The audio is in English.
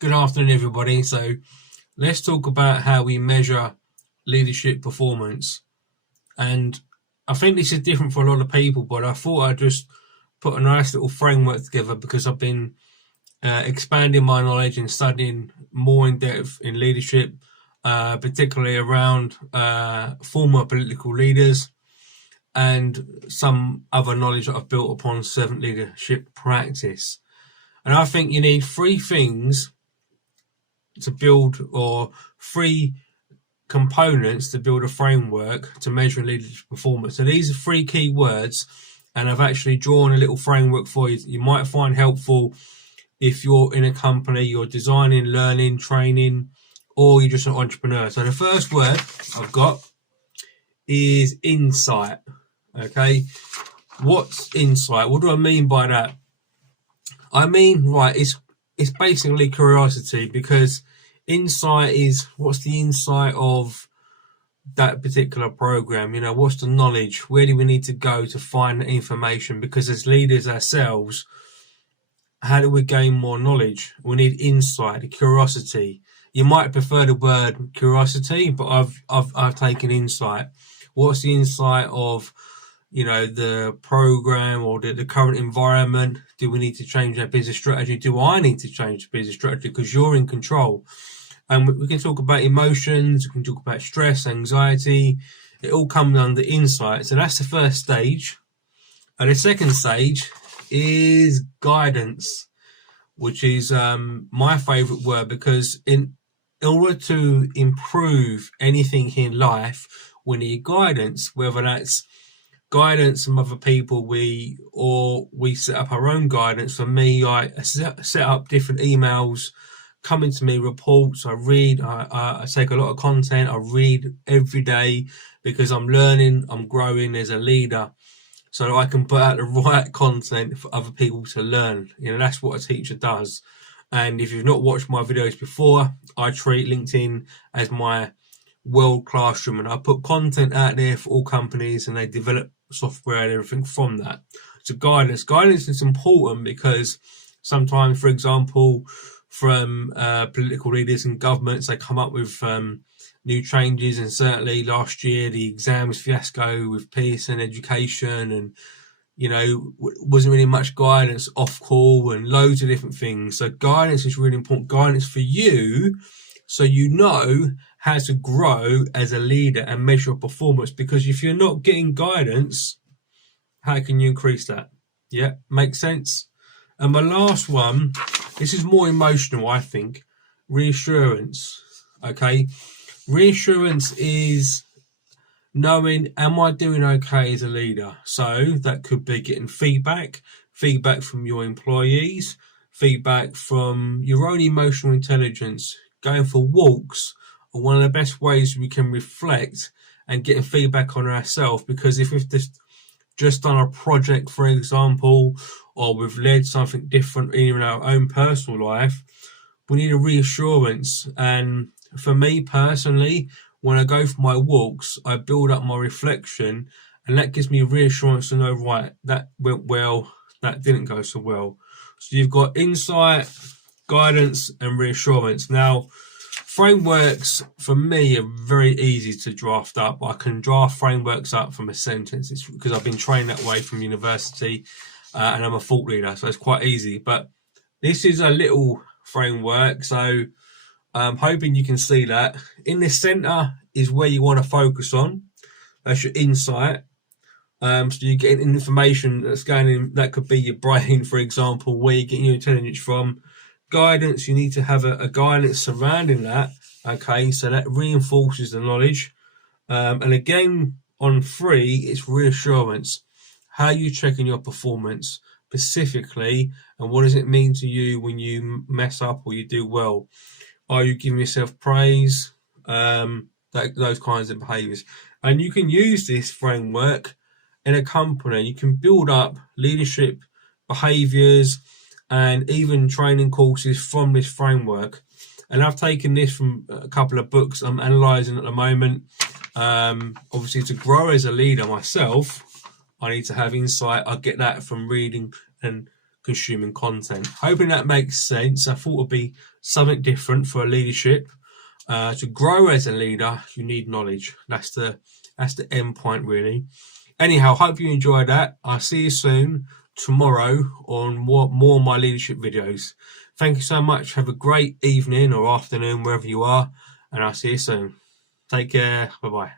Good afternoon, everybody. So let's talk about how we measure leadership performance. And I think this is different for a lot of people, but I thought I'd just put a nice little framework together because I've been expanding my knowledge and studying more in depth in leadership, particularly around former political leaders and some other knowledge that I've built upon servant leadership practice. And I think you need three things to build, or three components to build a framework to measure leadership performance. So these are three key words, and I've actually drawn a little framework for you that you might find helpful if you're in a company, you're designing, learning, training, or you're just an entrepreneur. So the first word I've got is insight. Okay, what's insight? What do I mean by that? I mean, right, it's basically curiosity, because insight is what's the insight of that particular program, what's the knowledge, where do we need to go to find the information, because as leaders ourselves, how do we gain more knowledge? We need insight, curiosity. You might prefer the word curiosity, but I've taken insight. What's the insight of the program or the current environment? Do we need to change our business strategy? Do I need to change the business strategy? Because you're in control. And we can talk about emotions, we can talk about stress, anxiety. It all comes under insight. So that's the first stage. And the second stage is guidance, which is my favorite word, because in order to improve anything in life, we need guidance, whether that's guidance from other people, we set up our own guidance. For me, I set up different emails coming to me, reports. I read, I take a lot of content. I read every day because I'm learning, I'm growing as a leader, so that I can put out the right content for other people to learn. That's what a teacher does. And if you've not watched my videos before, I treat LinkedIn as my world classroom, and I put content out there for all companies, and they develop software and everything from that. So guidance is important, because sometimes, for example, from political leaders and governments, they come up with new changes, and certainly last year the exams fiasco with Pearson education, and wasn't really much guidance off call and loads of different things. So guidance is really important. Guidance for you, so you know how to grow as a leader and measure performance. Because if you're not getting guidance, how can you increase that? Yeah, makes sense. And my last one, this is more emotional, I think. Reassurance. Okay, reassurance is knowing, am I doing okay as a leader? So that could be getting feedback from your employees, feedback from your own emotional intelligence. Going for walks are one of the best ways we can reflect and getting feedback on ourselves. Because if we've just done a project, for example, or we've led something different in our own personal life, we need a reassurance. And for me personally, when I go for my walks, I build up my reflection, and that gives me reassurance to know, right, that went well, that didn't go so well. So you've got insight, guidance, and reassurance. Now, frameworks for me are very easy to draft up. I can draft frameworks up from a sentence. It's because I've been trained that way from university, and I'm a thought leader, so it's quite easy. But this is a little framework, so I'm hoping you can see that. In the center is where you want to focus on. That's your insight. So you're getting information that's going in. That could be your brain, for example, where you're getting your intelligence from. Guidance, you need to have a guidance surrounding that. Okay, so that reinforces the knowledge. And again, on 3, it's reassurance. How are you checking your performance specifically, and what does it mean to you when you mess up or you do well? Are you giving yourself praise? Those kinds of behaviors. And you can use this framework in a company. You can build up leadership behaviors and even training courses from this framework. And I've taken this from a couple of books I'm analysing at the moment. Obviously, to grow as a leader myself, I need to have insight. I get that from reading and consuming content. Hoping that makes sense. I thought it would be something different for leadership. To grow as a leader, you need knowledge. That's the end point, really. Anyhow, hope you enjoyed that. I'll see you soon tomorrow on more of my leadership videos. Thank you so much. Have a great evening or afternoon wherever you are, and I'll see you soon. Take care. Bye bye.